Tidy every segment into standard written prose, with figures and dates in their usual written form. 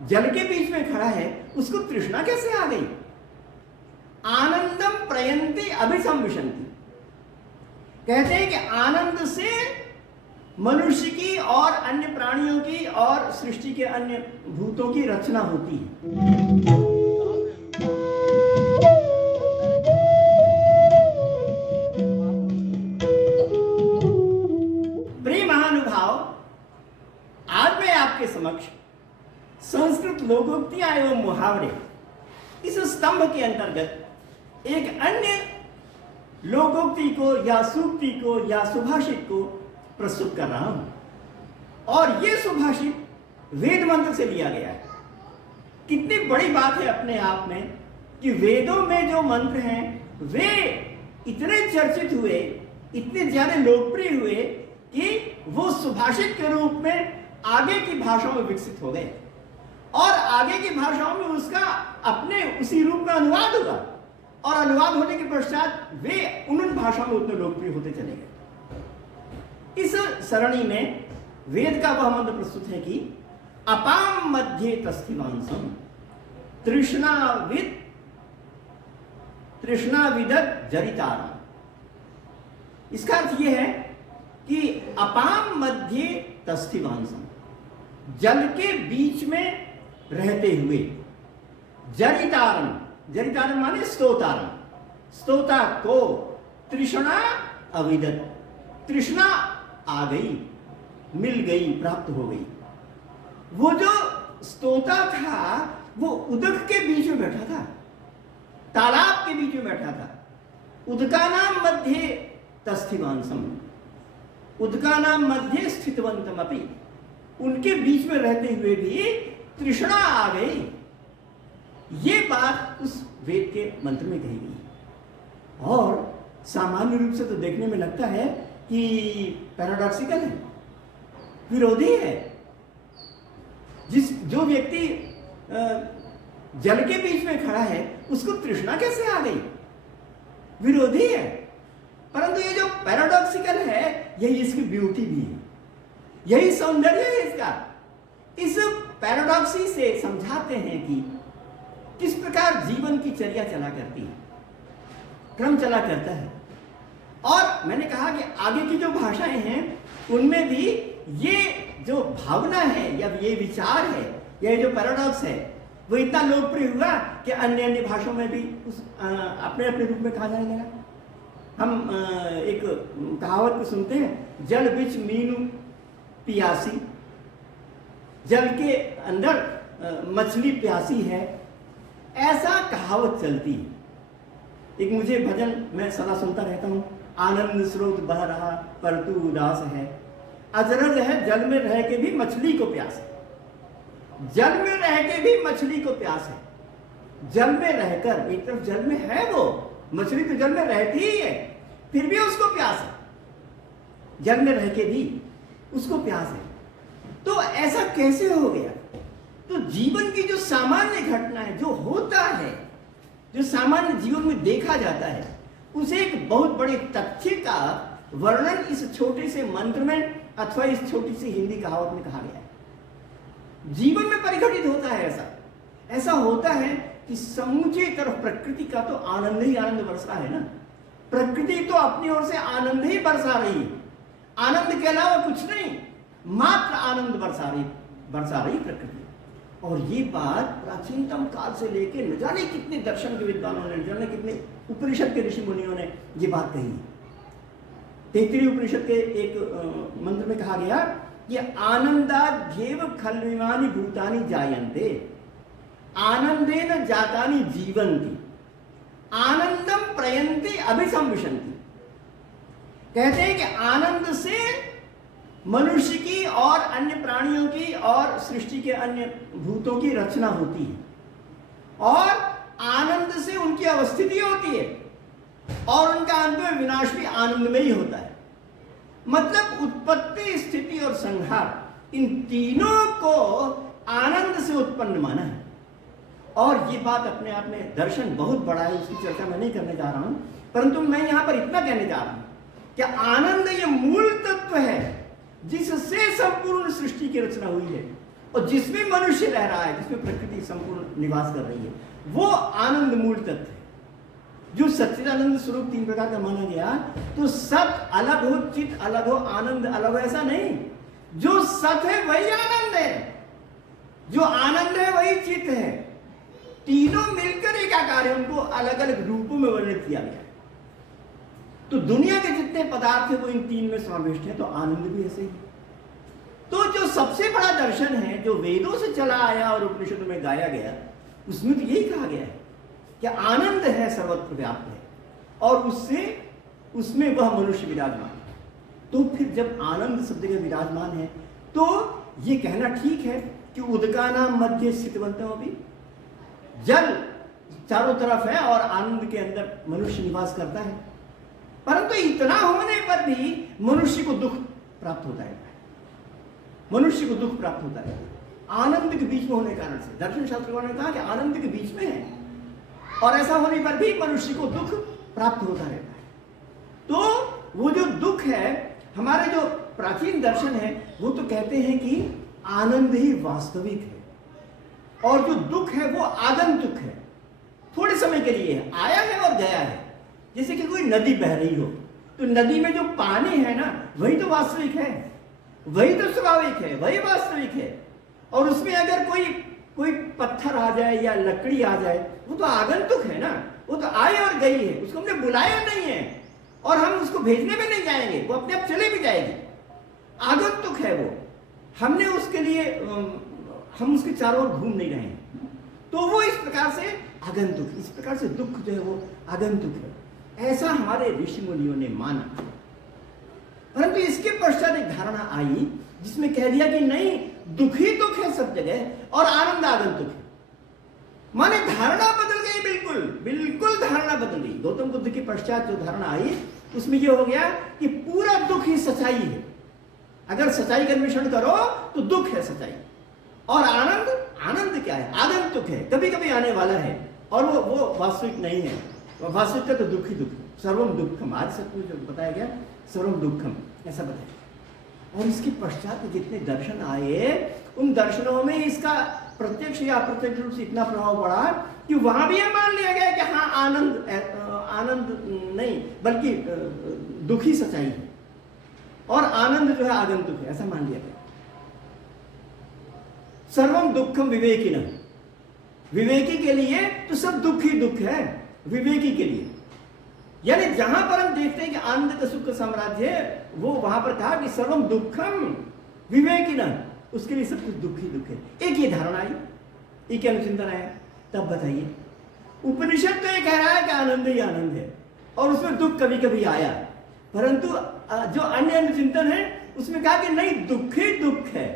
जल के बीच में खड़ा है, उसको तृष्णा कैसे आ गई? आनंदम प्रयंती अभिसंविशंति, कहते हैं कि आनंद से मनुष्य की और अन्य प्राणियों की और सृष्टि के अन्य भूतों की रचना होती है। प्रिय महानुभाव, आज मैं आपके समक्ष संस्कृत लोकोक्तियां एवं मुहावरे इस स्तंभ के अंतर्गत एक अन्य लोकोक्ति को या सूक्ति को या सुभाषित को प्रस्तुत कर रहा हूं। और यह सुभाषित वेद मंत्र से लिया गया है। कितनी बड़ी बात है अपने आप में कि वेदों में जो मंत्र हैं वे इतने चर्चित हुए, इतने ज्यादा लोकप्रिय हुए कि वो सुभाषित के रूप में आगे की भाषाओं में विकसित हो गए और आगे की भाषाओं में उसका अपने उसी रूप में अनुवाद हुआ और अनुवाद होने के पश्चात वे उन भाषाओं में उतने लोकप्रिय होते चले गए। इस सरणी में वेद का वह मंत्र प्रस्तुत है कि अपाम मध्ये तस्थिवांसम तृष्णाविदत जरितारम। इसका अर्थ यह है कि अपाम मध्ये तस्थिवांसम, जल के बीच में रहते हुए, जरितारम, जरितारम माने स्तोतारम, स्तोता को तृष्णा अविदत, तृष्णा आ गई, मिल गई, प्राप्त हो गई। वो जो स्तोता था वो उदक के बीच में बैठा था, तालाब के बीच में बैठा था। उदकानाम मध्ये तस्थिवांसम, उदकानाम मध्ये स्थितवंतम अपि, उनके बीच में रहते हुए भी तृष्णा आ गई। ये बात उस वेद के मंत्र में कही गई और सामान्य रूप से तो देखने में लगता है कि पैराडॉक्सिकल है, विरोधी है। जो व्यक्ति जल के बीच में खड़ा है उसको तृष्णा कैसे आ गई? विरोधी है। परंतु ये जो पैराडॉक्सिकल है यही इसकी ब्यूटी भी है, यही सौंदर्य है इसका। इस पैराडॉक्सी से समझाते हैं कि किस प्रकार जीवन की चर्या चला करती है, क्रम चला करता है। और मैंने कहा कि आगे की जो भाषाएं हैं उनमें भी ये जो भावना है या ये विचार है या ये जो पैराडॉक्स है वो इतना लोकप्रिय हुआ कि अन्य अन्य भाषाओं में भी उस अपने अपने रूप में कहा जाने लगा। हम एक कहावत को सुनते हैं, जल बिच मीनू पियासी, जल के अंदर मछली प्यासी है, ऐसा कहावत चलती है। एक मुझे भजन मैं सदा सुनता रहता हूं, आनंद स्रोत बह रहा पर तू उदास है, अजरज है जल में रह के भी मछली को प्यास है। जल में रह के भी मछली को प्यास है। जल में रहकर, एक तरफ जल में है वो मछली, तो जल में रहती ही है, फिर भी उसको प्यास है। जल में रह के भी उसको प्यास है। तो ऐसा कैसे हो गया? तो जीवन की जो सामान्य घटना है, जो होता है, जो सामान्य जीवन में देखा जाता है, उसे एक बहुत बड़े तथ्य का वर्णन इस छोटे से मंत्र में अथवा इस छोटी सी हिंदी कहावत में कहा गया है। जीवन में परिघटित होता है ऐसा होता है कि समूचे तरफ प्रकृति का तो आनंद ही आनंद बरसा है ना। प्रकृति तो अपनी ओर से आनंद ही बरसा रही है, आनंद के अलावा कुछ नहीं, मात्र आनंद बरसा रही प्रकृति। और ये बात प्राचीनतम काल से लेकर न जाने कितने दर्शन के विद्वानों ने, न जाने कितने उपनिषद के ऋषि मुनियों ने ये बात कही है। तैत्तिरीय उपनिषद के एक मंत्र में कहा गया कि आनंदाध्येव खल्विमानि भूतानि जायन्ते, आनंदेन जातानि जीवन्ति, आनंदम प्रयन्ति अभिसंविशन्ति। कहते हैं कि आनंद से मनुष्य की और अन्य प्राणियों की और सृष्टि के अन्य भूतों की रचना होती है और आनंद से उनकी अवस्थिति होती है और उनका अंत में विनाश भी आनंद में ही होता है। मतलब उत्पत्ति, स्थिति और संहार, इन तीनों को आनंद से उत्पन्न माना है। और ये बात अपने आप में दर्शन बहुत बड़ा है, उसकी चर्चा मैं नहीं करने जा रहा हूं, परंतु मैं यहां पर इतना कहने जा रहा हूं कि आनंद ये मूल तत्व है जिससे संपूर्ण सृष्टि की रचना हुई है और जिसमें मनुष्य रह रहा है, जिसमें प्रकृति संपूर्ण निवास कर रही है, वो आनंद मूल तत्व है। जो सच्चिदानंद स्वरूप तीन प्रकार का माना गया, तो सत अलग हो, चित अलग हो, आनंद अलग हो, ऐसा नहीं। जो सत है वही आनंद है, जो आनंद है वही चित है। तीनों मिलकर एक आकार है, उनको अलग अलग रूपों में वर्णित किया गया है। तो दुनिया के जितने पदार्थ है वो इन तीन में समाविष्ट है, तो आनंद भी ऐसे ही। तो जो सबसे बड़ा दर्शन है, जो वेदों से चला आया और उपनिषदों में गाया गया, उसमें तो यही कहा गया है कि आनंद है, सर्वत्र व्याप्त है, और उसमें वह मनुष्य विराजमान है। तो फिर जब आनंद सब जगह विराजमान है, तो ये कहना ठीक है कि उदकानाम मध्य स्थितवन्तम् अपि, जल चारों तरफ है और आनंद के अंदर मनुष्य निवास करता है। परंतु इतना होने पर भी मनुष्य को दुख प्राप्त होता है, मनुष्य को दुख प्राप्त होता है आनंद के बीच में होने के कारण से। दर्शन शास्त्रों ने कहा कि आनंद के बीच में है, और ऐसा होने पर भी मनुष्य को दुख प्राप्त होता रहता है। तो वो जो दुख है, हमारे जो प्राचीन दर्शन है, वो तो कहते हैं कि आनंद ही वास्तविक है, और जो दुख है वो आगंतुक है, थोड़े समय के लिए है, आया है और गया है। जैसे कि कोई नदी बह रही हो, तो नदी में जो पानी है ना, वही तो वास्तविक है, वही तो स्वाभाविक है, वही वास्तविक है। और उसमें अगर कोई पत्थर आ जाए या लकड़ी आ जाए, वो तो आगंतुक है ना, वो तो आई और गई है, उसको हमने बुलाया नहीं है, और हम उसको भेजने में नहीं जाएंगे, वो अपने आप चले भी जाएगी। आगंतुक है वो, हमने उसके लिए हम उसके चारों ओर घूम नहीं रहे हैं, तो वो इस प्रकार से आगंतुक, इस प्रकार से दुख जो है वो आगंतुक है, ऐसा हमारे ऋषि मुनियों ने माना। परंतु इसके पश्चात एक धारणा आई जिसमें कह दिया कि नहीं, दुख ही दुख है सब जगह और आनंद आगंतुक है। माने धारणा बदल गई, बिल्कुल बिल्कुल धारणा बदल गई। गौतम बुद्ध के पश्चात जो धारणा आई, उसमें यह हो गया कि पूरा दुख ही सच्चाई है। अगर सच्चाई का अन्वेषण करो तो दुख है सच्चाई, और आनंद क्या है? आगंतुक है, कभी कभी आने वाला है, और वो वास्तविक नहीं है। वास्तविकता तो दुख ही दुख है। सर्वम दुखम, आज सब कुछ बताया गया, सर्वम दुखम ऐसा बताया। और इसके पश्चात जितने दर्शन आए, उन दर्शनों में इसका प्रत्यक्ष या अप्रत्यक्ष रूप से इतना प्रभाव पड़ा कि वहां भी यह मान लिया गया कि हाँ, आनंद नहीं बल्कि दुख ही सच्चाई है, और आनंद जो है आगंतुक है, ऐसा मान लिया गया। सर्वम दुखम विवेकिनः, विवेकी के लिए तो सब दुख ही दुख है, विवेकी के लिए। यानी जहां पर हम देखते हैं कि आनंद का सुख का साम्राज्य है, वो वहां पर कहा कि सर्वम दुखम विवेकिनः, उसके लिए सब कुछ दुख ही दुख है। एक ये धारणा आई, एक अनुचिंतन आया। तब बताइए, उपनिषद तो ये कह रहा है कि आनंद ही आनंद है, और उसमें दुख कभी कभी आया, परंतु जो अन्य अनुचिंतन है उसमें कहा कि नहीं, दुख ही दुख है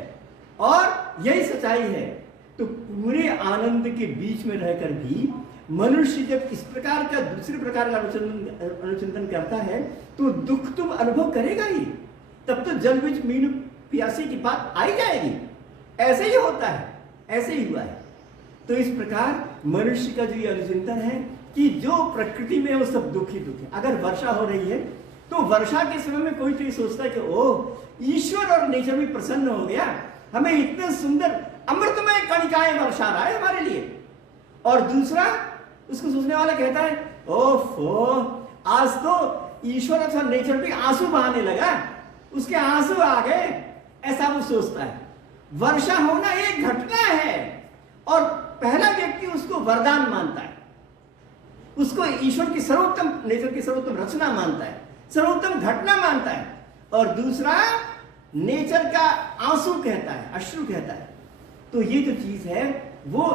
और यही सच्चाई है। तो पूरे आनंद के बीच में रहकर भी मनुष्य जब इस प्रकार का दूसरे प्रकार का अनुचिंतन करता है, तो दुख तुम अनुभव करेगा ही। तब तो जल बीच मीन प्यासी की बात आई जाएगी। ऐसे ही होता है, ऐसे ही हुआ है। तो इस प्रकार मनुष्य का जो ये अनुचिंतन है कि जो प्रकृति में वो सब दुख ही दुख है। अगर वर्षा हो रही है तो वर्षा के समय में कोई तो ये सोचता है कि ओह, ईश्वर और नेचर भी प्रसन्न हो गया, हमें इतने सुंदर अमृतमय कणिकाएं वर्षा रहा है हमारे लिए। और दूसरा उसको सोचने वाला कहता है, ओफो, आज तो ईश्वर अथवा नेचर भी आंसू बहाने लगा, उसके आंसू आ गए, ऐसा वो सोचता है। वर्षा होना एक घटना है, और पहला व्यक्ति उसको वरदान मानता है, उसको ईश्वर की सर्वोत्तम, नेचर की सर्वोत्तम रचना मानता है, सर्वोत्तम घटना मानता है। और दूसरा नेचर का आंसू कहता है, अश्रु कहता है। तो ये जो चीज है वो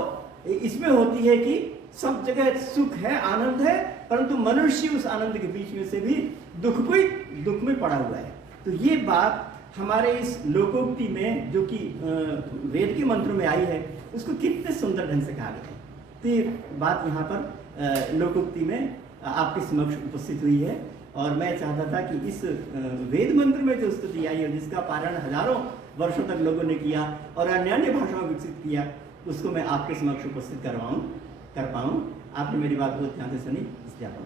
इसमें होती है कि सब जगह सुख है, आनंद है, परंतु मनुष्य उस आनंद के बीच में से भी दुख में पड़ा हुआ है। तो ये बात हमारे इस लोकोक्ति में, जो कि वेद के मंत्रों में आई है, उसको कितने सुंदर ढंग से कहा गया है। तो ये बात यहाँ पर लोकोक्ति में आपके समक्ष उपस्थित हुई है। और मैं चाहता था कि इस वेद मंत्र में जो स्तुति आई है, जिसका पारायण हजारों वर्षों तक लोगों ने किया और अन्य अन्य भाषाओं में विकसित किया, उसको मैं आपके समक्ष उपस्थित कर पाऊँ। आपने मेरी बात बहुत ध्यान से सुनी, इसलिए आपको